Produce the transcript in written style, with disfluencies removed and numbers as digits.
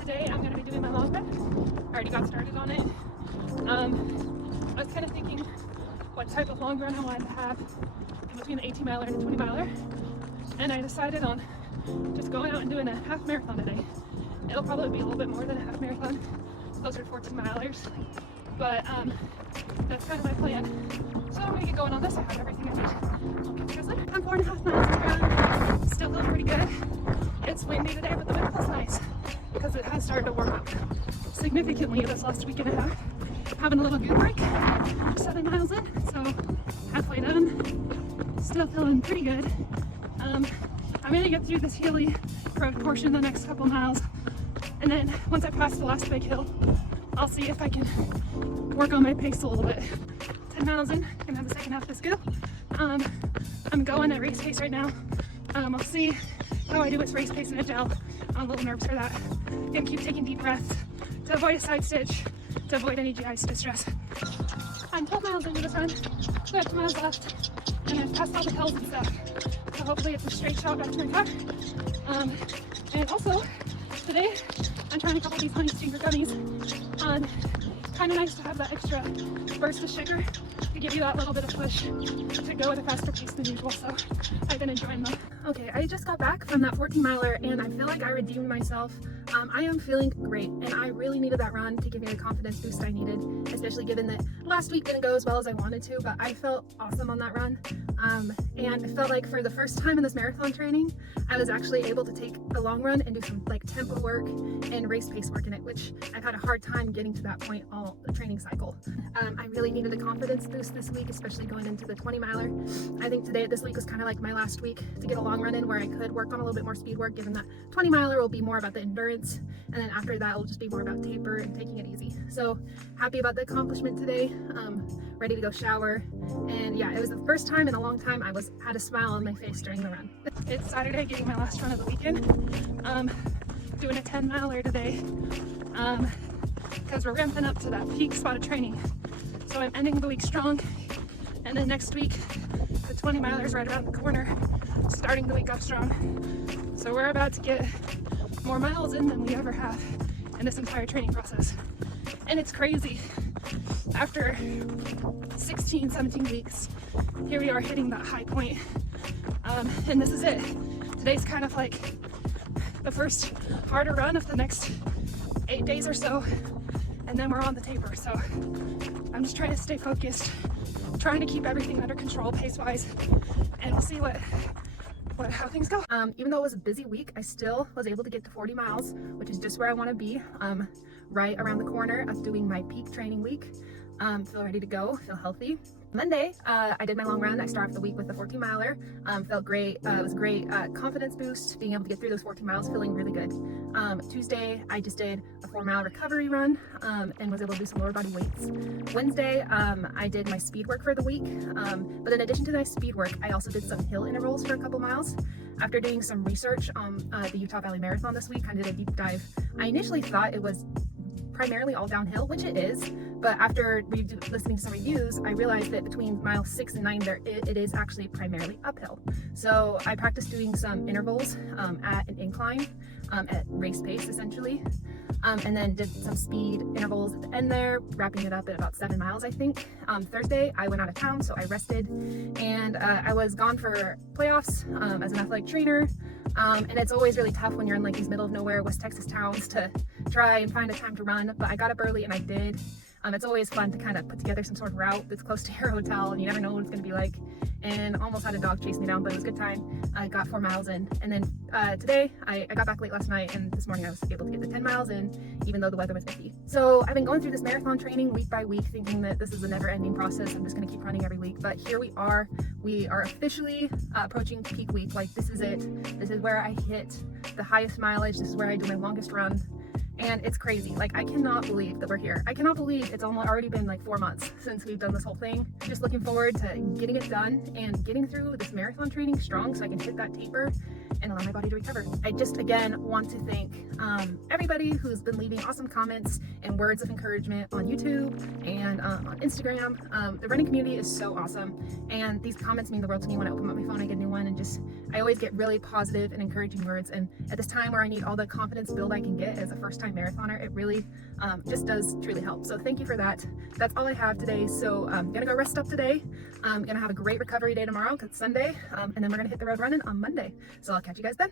Today I'm going to be doing my long run. I already got started on it. I was kind of thinking what type of long run I wanted to have in between the 18 miler and the 20 miler, and I decided on just going out and doing a half marathon today. It'll probably be a little bit more than a half marathon, closer to 14 milers, but that's kind of my plan. So I'm going to get going on this. I have everything I need. I'll catch you guys later. I'm 4.5 miles into the run. Still feeling pretty good. It's windy today, but the wind feels nice because it has started to warm up significantly this last week and a half. Having a little good break. 7 miles in, so halfway done. Still feeling pretty good. I'm going to get through this hilly road portion the next couple miles, and then once I pass the last big hill, I'll see if I can work on my pace a little bit. 10 miles in, gonna have the second half of this go. I'm going at race pace right now. I'll see how I do with race pace in a gel. I'm a little nervous for that. Gonna keep taking deep breaths to avoid a side stitch, to avoid any GI distress. I'm 12 miles into this run, so I have 2 miles left, and I've passed all the hills and stuff. So hopefully it's a straight shot back to my car. And also, today I'm trying a couple of these honey stinger gummies. Kind of nice to have that extra burst of sugar to give you that little bit of push to go at a faster pace than usual, so I've been enjoying them. Okay, I just got back from that 14 miler and I feel like I redeemed myself. I am feeling great, and I really needed that run to give me the confidence boost I needed, especially given that last week didn't go as well as I wanted to, but I felt awesome on that run. And I felt like for the first time in this marathon training, I was actually able to take a long run and do some like tempo work and race pace work in it, which I've had a hard time getting to that point all the training cycle. I really needed the confidence boost this week, especially going into the 20 miler. I think this week was kind of like my last week to get a long run in where I could work on a little bit more speed work, given that 20 miler will be more about the endurance, and then after that it'll just be more about taper and taking it easy. So happy about the accomplishment today. Ready to go shower, and yeah, it was the first time in a long time I had a smile on my face during the run. It's Saturday, getting my last run of the weekend. Doing a 10 miler today because we're ramping up to that peak spot of training. So I'm ending the week strong, and then next week the 20 milers right around the corner, starting the week off strong. So we're about to get more miles in than we ever have in this entire training process. And it's crazy. After 16, 17 weeks, here we are hitting that high point. And this is it. Today's kind of like the first harder run of the next 8 days or so, and then we're on the taper. So I'm just trying to stay focused, trying to keep everything under control pace-wise, and we'll see how things go. Even though it was a busy week, I still was able to get to 40 miles, which is just where I want to be, right around the corner of doing my peak training week. Feel ready to go, feel healthy. Monday, I did my long run. I started off the week with the 14 miler. Felt great. It was a great confidence boost, being able to get through those 14 miles, feeling really good. Tuesday, I just did a 4-mile recovery run and was able to do some lower body weights. Wednesday, I did my speed work for the week. But in addition to my speed work, I also did some hill intervals for a couple miles. After doing some research on the Utah Valley Marathon this week, I did a deep dive. I initially thought it was primarily all downhill, which it is, but after listening to some reviews, I realized that between miles 6 and 9 it is actually primarily uphill. So I practiced doing some intervals at an incline at race pace essentially, and then did some speed intervals at the end there, wrapping it up at about 7 miles I think. Thursday I went out of town, so I rested, and I was gone for playoffs as an athletic trainer. And it's always really tough when you're in like these middle of nowhere West Texas towns to try and find a time to run, but I got up early and I did. It's always fun to kind of put together some sort of route that's close to your hotel, and you never know what it's going to be like. And almost had a dog chase me down, but it was a good time. I got 4 miles in, and then today I got back late last night, and this morning I was able to get the 10 miles in, even though the weather was iffy. So I've been going through this marathon training week by week, thinking that this is a never-ending process. I'm just going to keep running every week, but here we are. We are officially approaching peak week. Like, this is it. This is where I hit the highest mileage. This is where I do my longest run. And it's crazy. Like, I cannot believe that we're here. I cannot believe it's already been like 4 months since we've done this whole thing. Just looking forward to getting it done and getting through this marathon training strong so I can hit that taper and allow my body to recover. I just again want to thank everybody who's been leaving awesome comments and words of encouragement on YouTube and on Instagram. The running community is so awesome, and these comments mean the world to me. When I open up my phone, I get a new one, and I always get really positive and encouraging words. And at this time where I need all the confidence build I can get as a first-time marathoner, it really just does truly help. So thank you for that. That's all I have today. So I'm gonna go rest up today. I'm gonna have a great recovery day tomorrow because it's Sunday, and then we're gonna hit the road running on Monday. So I'll catch you guys then.